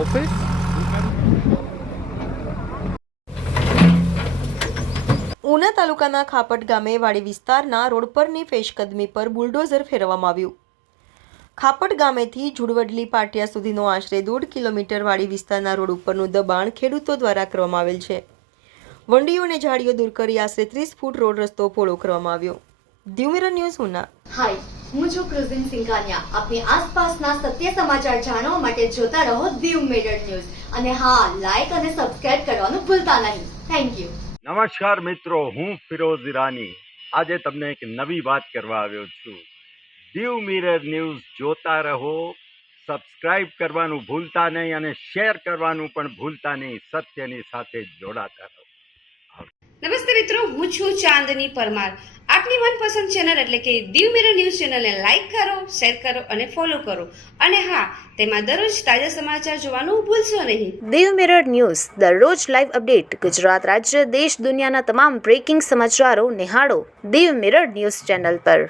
Office. Una તાલુકાના ખાપટ ગામે વાડી વિસ્તારના રોડ પરની પેશકદમી પર બુલડોઝર ફેરવવામાં આવ્યું. ખાપટ ગામેથી ઝુડવડલી પાટિયા સુધીનો આશરે 1.5 કિલોમીટર વાડી વિસ્તારના રોડ ઉપરનું દબાણ ખેડૂતો દ્વારા કરવામાં આવેલ છે. વંડીઓ અને ઝાડીઓ દૂર કરી આશરે 30 ફૂટ રોડ રસ્તો પહોળો કરવામાં આવ્યો. Diu mirror news Una. Hi, હું છું ક્રુઝિન સિંઘાનિયા. આપની આસપાસના સત્ય સમાચાર જાણવા માટે જોતા રહો દીવ મિરર ન્યૂઝ. અને હા, લાઈક અને સબસ્ક્રાઇબ કરવાનું ભૂલતા નહીં. Thank you. નમસ્કાર મિત્રો, હું ફિરોઝ ઈરાની. આજે તમને એક નવી વાત કરવા આવ્યો છું. દીવ મિરર ન્યૂઝ જોતા રહો, સબસ્ક્રાઇબ કરવાનું ભૂલતા નહીં અને શેર કરવાનું પણ ભૂલતા નહીં. સત્યની સાથે જોડાતા રહો. નમસ્તે મિત્રો, હું છું ચાંદની પરમાર. આપની મનપસંદ ચેનલ એટલે કે દીવ મિરર ન્યૂઝ ચેનલને લાઈક કરો, શેર કરો અને ફોલો કરો. અને હા, તેમાં દરરોજ તાજા સમાચાર જોવાનું ભૂલશો નહીં. દીવ મિરર ન્યૂઝ દરરોજ લાઈવ અપડેટ. ગુજરાત રાજ્ય, દેશ, દુનિયાના તમામ બ્રેકિંગ સમાચારો નિહાળો દીવ મિરર ન્યૂઝ ચેનલ પર.